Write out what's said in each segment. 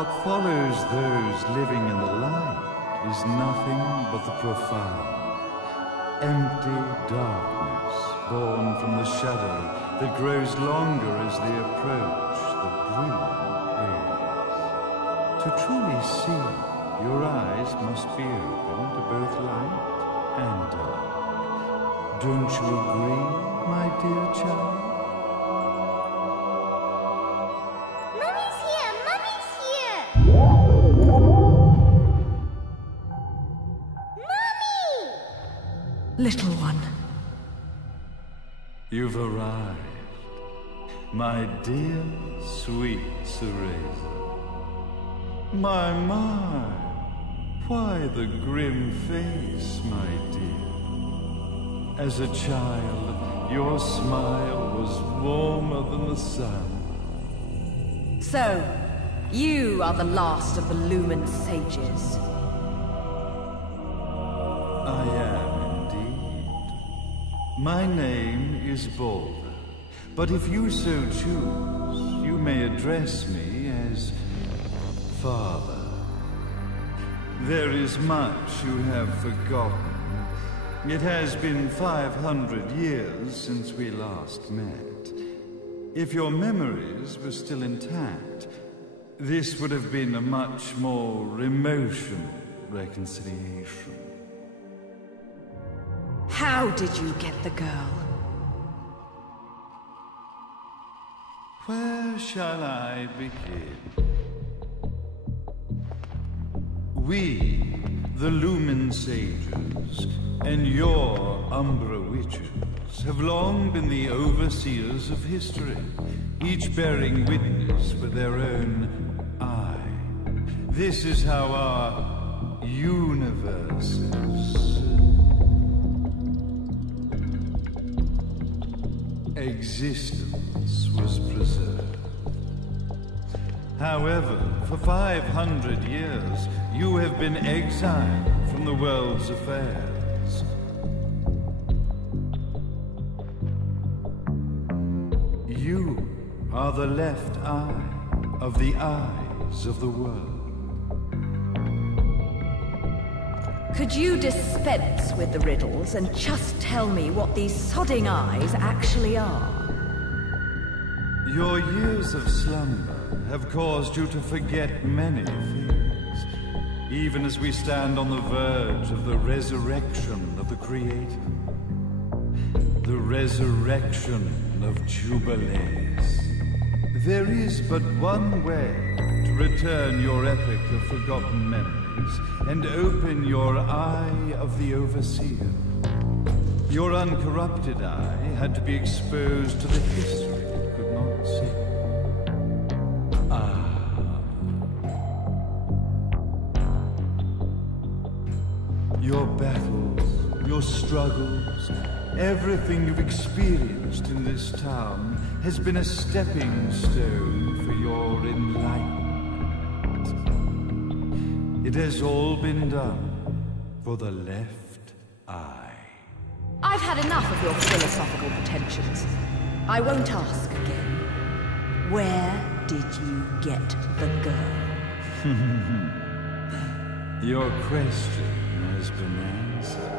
what follows those living in the light is nothing but the profound, empty darkness born from the shadow that grows longer as they approach the brilliant rays. To truly see, your eyes must be open to both light and dark. Don't you agree, my dear child? Mummy's here! Mummy's here! Mummy! Little one. You've arrived, my dear, sweet Cereza. My, why the grim face, my dear? As a child, your smile was warmer than the sun. So, you are the last of the Lumen sages. I am indeed. My name is Balder, but if you so choose, you may address me as Father. There is much you have forgotten. It has been 500 years since we last met. If your memories were still intact, this would have been a much more emotional reconciliation. How did you get the girl? Where shall I begin? We, the Lumen Sages, and your Umbra Witches, have long been the overseers of history, each bearing witness with their own eye. This is how our universe's existence was preserved. However, for 500 years, you have been exiled from the world's affairs. You are the left eye of the eyes of the world. Could you dispense with the riddles and just tell me what these sodding eyes actually are? Your years of slumber have caused you to forget many things, even as we stand on the verge of the resurrection of the Creator. The resurrection of Jubilees. There is but one way to return your epic of forgotten memories and open your eye of the Overseer. Your uncorrupted eye had to be exposed to the history it could not see. Your battles, your struggles, everything you've experienced in this town has been a stepping stone for your enlightenment. It has all been done for the left eye. I've had enough of your philosophical pretensions. I won't ask again. Where did you get the girl? Your question has been answered.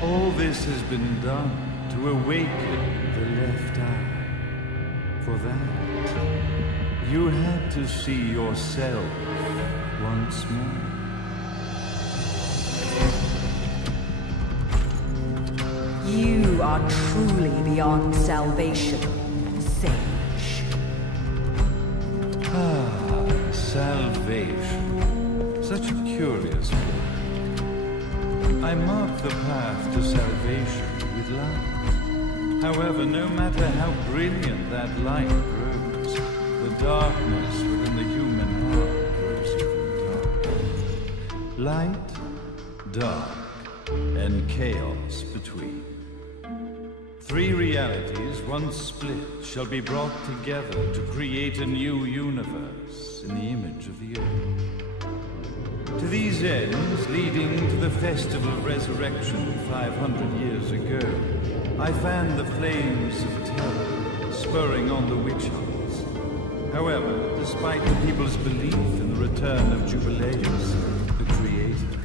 All this has been done to awaken the left eye. For that, you had to see yourself once more. You are truly beyond salvation, sage. Salvation. Such a curious word. I mark the path to salvation with light. However, no matter how brilliant that light grows, the darkness within the human heart grows even darker. Light, dark, and chaos between. Three realities, once split, shall be brought together to create a new universe in the image of the earth. To these ends, leading to the Festival of Resurrection 500 years ago, I fanned the flames of terror, spurring on the witch hunts. However, despite the people's belief in the return of Jubileus, the creator,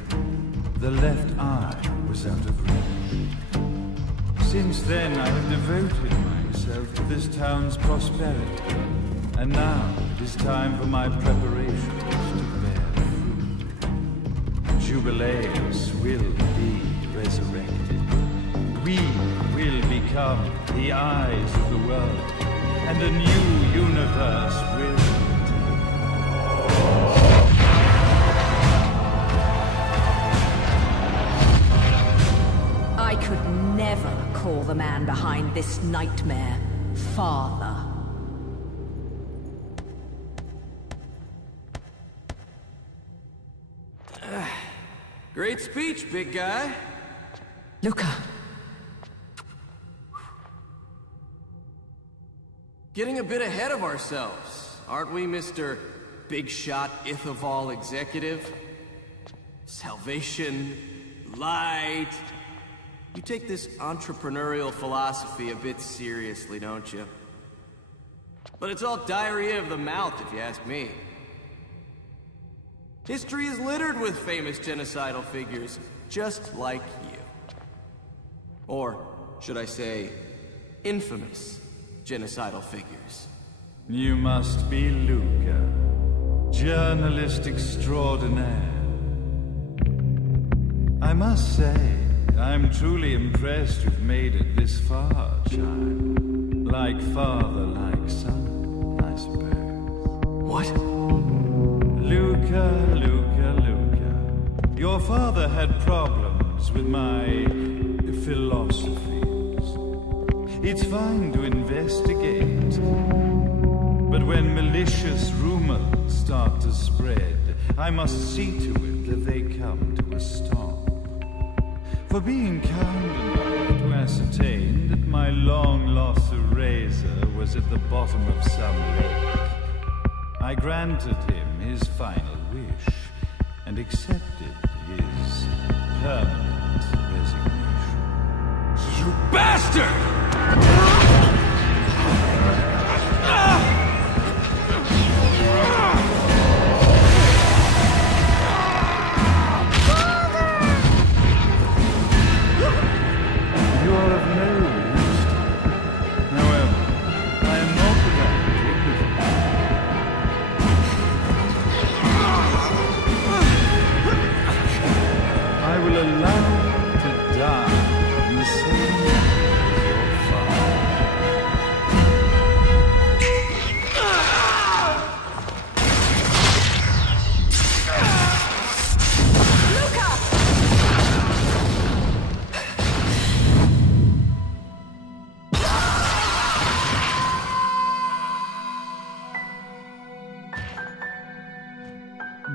the left eye was out of reach. Since then, I have devoted myself to this town's prosperity, and now it is time for my preparations to bear fruit. Jubileus will be resurrected. We will become the eyes of the world, and a new universe will I could never call the man behind this nightmare father. Great speech, big guy. Luca. Getting a bit ahead of ourselves, aren't we, Mr. Big Shot Ithaval Executive? Salvation, light. You take this entrepreneurial philosophy a bit seriously, don't you? But it's all diarrhea of the mouth, if you ask me. History is littered with famous genocidal figures, just like you. Or, should I say, infamous genocidal figures. You must be Luca, journalist extraordinaire. I must say, I'm truly impressed you've made it this far, child. Like father, like son, I suppose. What? Luca. Your father had problems with my philosophies. It's fine to investigate, but when malicious rumors start to spread, I must see to it that they come to a stop. For being kind enough to ascertain that my long-lost eraser was at the bottom of some lake, I granted him his final wish and accepted his permanent resignation. You bastard!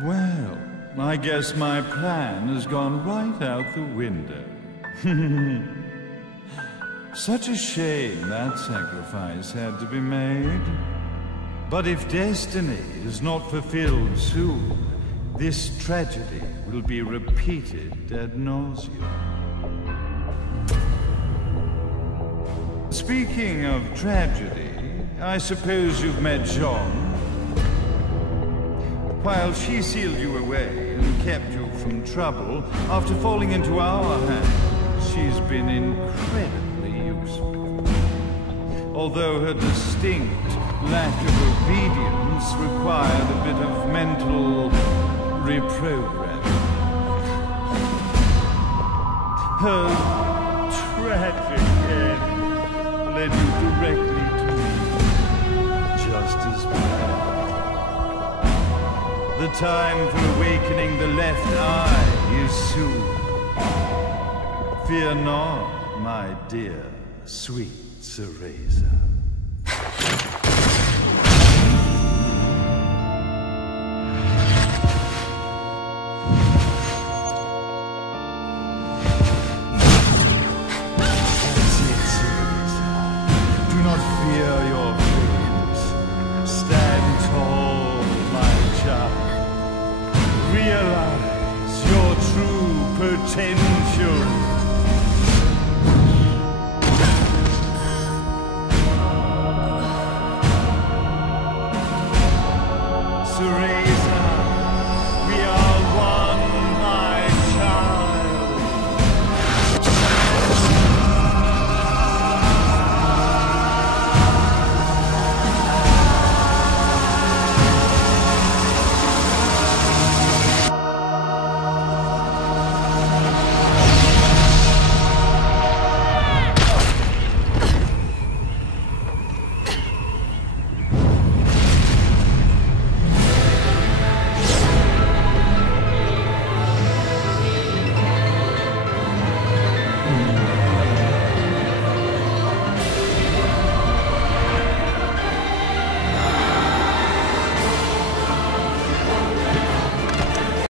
Well, I guess my plan has gone right out the window. Such a shame that sacrifice had to be made. But if destiny is not fulfilled soon, this tragedy will be repeated ad nauseum. Speaking of tragedy, I suppose you've met Jean. While she sealed you away and kept you from trouble, after falling into our hands, she's been incredibly useful. Although her distinct lack of obedience required a bit of mental reprogramming. Her tragic end led you directly to me, just as bad. The time for awakening the left eye is soon. Fear not, my dear, sweet Cereza. That's it, Cereza. Do not fear your fate. Stand tall, my child. Realize your true potential.